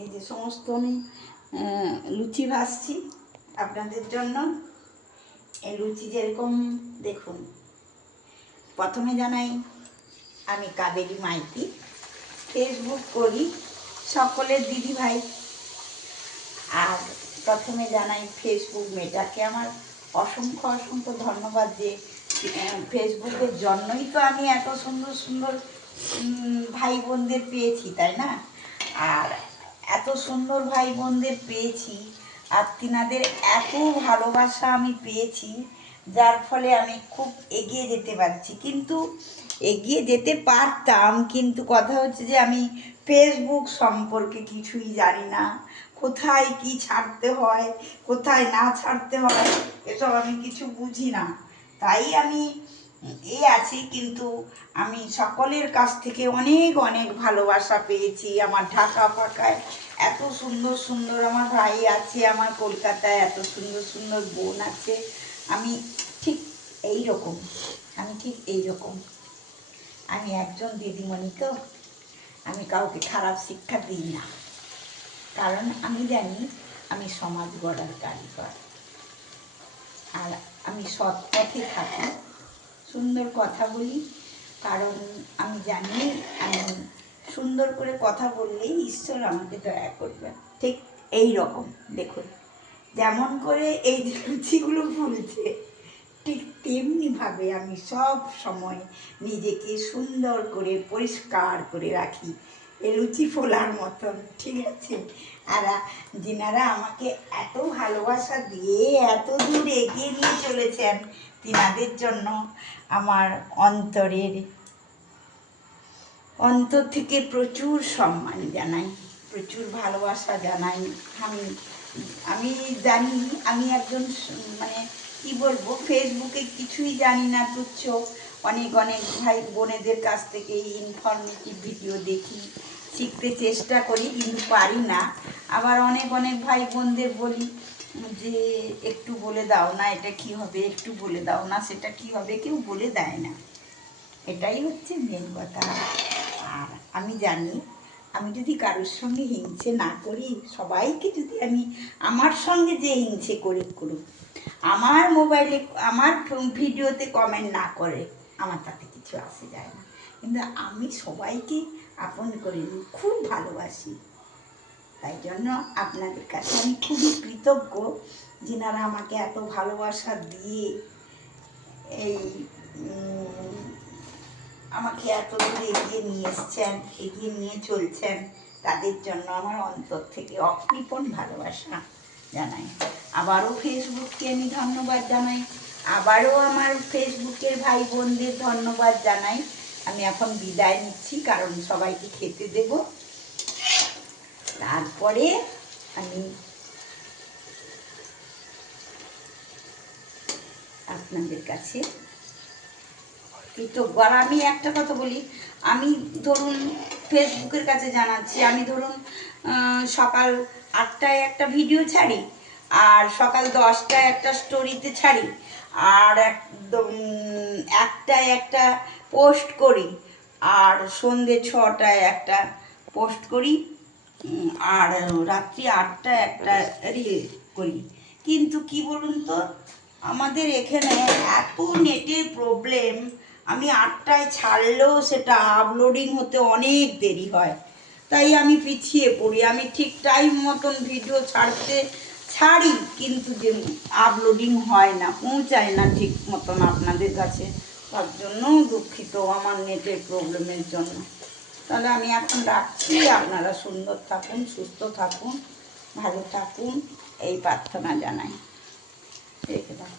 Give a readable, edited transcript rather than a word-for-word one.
এই যে সমস্ত আমি লুচি ভাজছি আপনাদের জন্য। এই লুচি যেরকম দেখুন, প্রথমে জানাই আমি কাবেরী মাইতি, ফেসবুক করি সকলের দিদি ভাই। আর প্রথমে জানাই ফেসবুক মেটাকে আমার অসংখ্য অসংখ্য ধন্যবাদ, যে ফেসবুকের জন্যই তো আমি এত সুন্দর সুন্দর ভাই বোনদের পেয়েছি, তাই না? আর এত সুন্দর ভাই বোনদের পেয়েছি, আর তিনাদের এত ভালোবাসা আমি পেয়েছি, যার ফলে আমি খুব এগিয়ে যেতে পারছি। কিন্তু এগিয়ে যেতে পারতাম, কিন্তু কথা হচ্ছে যে আমি ফেসবুক সম্পর্কে কিছুই জানি না। কোথায় কি ছাড়তে হয়, কোথায় না ছাড়তে হয়, এসব আমি কিছু বুঝি না। তাই আমি আছি। কিন্তু আমি সকলের কাছ থেকে অনেক অনেক ভালোবাসা পেয়েছি। আমার ঢাকা ফাঁকায় এত সুন্দর সুন্দর আমার ভাই আছে, আমার কলকাতায় এত সুন্দর সুন্দর বোন আছে। আমি ঠিক এই রকম, আমি একজন দিদিমণি, তো আমি কাউকে খারাপ শিক্ষা দিই না, কারণ আমি জানি আমি সমাজ গড়ার কারিগর। আর আমি সৎ পথে থাকি, সুন্দর কথা বলি, কারণ আমি জানি আমি সুন্দর করে কথা বললেই ঈশ্বর আমাকে দয়া করবে। ঠিক এই রকম দেখুন, যেমন করে এই লুচিগুলো ফুলছে, ঠিক তেমনিভাবে আমি সব সময় নিজেকে সুন্দর করে পরিষ্কার করে রাখি, এই লুচি ফোলার মতন, ঠিক আছে? আর যিনারা আমাকে এত ভালোবাসা দিয়ে এত দূর এগিয়ে নিয়ে চলেছেন, তিনাদের জন্য আমার অন্তর থেকে প্রচুর সম্মান জানাই, প্রচুর ভালোবাসা জানাই। আমি জানি আমি একজন কি বলবো, ফেসবুকে কিছুই জানি না, তুচ্ছ। অনেক অনেক ভাই বোনেদের কাছ থেকে ইনফরমেটিভ ভিডিও দেখি, শিখতে চেষ্টা করি, কিন্তু পারি না। আবার অনেক অনেক ভাই বোনদের বলি যে একটু বলে দাও না এটা কি হবে, একটু বলে দাও না সেটা কি হবে, কেউ বলে দেয় না। এটাই হচ্ছে মেন কথা। আর আমি জানি আমি যদি কারোর সঙ্গে হিংসে না করি, সবাইকে যদি আমি আমার সঙ্গে যে হিংসে করুক, আমার মোবাইলে আমার ভিডিওতে কমেন্ট না করে, আমার তাতে কিছু আসে যায় না। কিন্তু আমি সবাইকে আপন করে নিই, খুব ভালোবাসি। তাই জন্য আপনাদের কাছে আমি খুবই কৃতজ্ঞ, যিনারা আমাকে এত ভালোবাসা দিয়ে এই আমাকে এত দূর এগিয়ে নিয়ে এসছেন, এগিয়ে নিয়ে চলছেন, তাদের জন্য আমার অন্তর থেকে অকৃপণ ভালোবাসা জানাই। আবারও ফেসবুককে আমি ধন্যবাদ জানাই, আবারও আমার ফেসবুকের ভাই বোনদের ধন্যবাদ জানাই। আমি এখন বিদায় নিচ্ছি, কারণ সবাইকে খেতে দেব। তারপরে আমি আপনাদের কাছে কৃতজ্ঞ। আর আমি একটা কথা বলি, আমি ধরুন ফেসবুকের কাছে জানাচ্ছি, আমি ধরুন সকাল 8টায় একটা ভিডিও ছাড়ি, আর সকাল 10টায় একটা স্টোরিতে ছাড়ি, আর একদম 1টায় একটা পোস্ট করি, আর সন্ধ্যে 6টায় একটা পোস্ট করি, আর রাত্রি 8টায় একটা রিল করি। কিন্তু কি বলুন তো, আমাদের এখানে এত নেটের প্রবলেম, আমি 8টায় ছাড়লেও সেটা আপলোডিং হতে অনেক দেরি হয়, তাই আমি পিছিয়ে পড়ি। আমি ঠিক টাইম মতন ভিডিও ছাড়ি, কিন্তু যে আপলোডিং হয় না, পৌঁছায় না ঠিক মতন আপনাদের কাছে, তার জন্য দুঃখিত আমার নেটের প্রবলেমের জন্য। তাহলে আমি এখন রাখছি, আপনারা সুন্দর থাকুন, সুস্থ থাকুন, ভালো থাকুন, এই প্রার্থনা জানাই। রেখে দাও।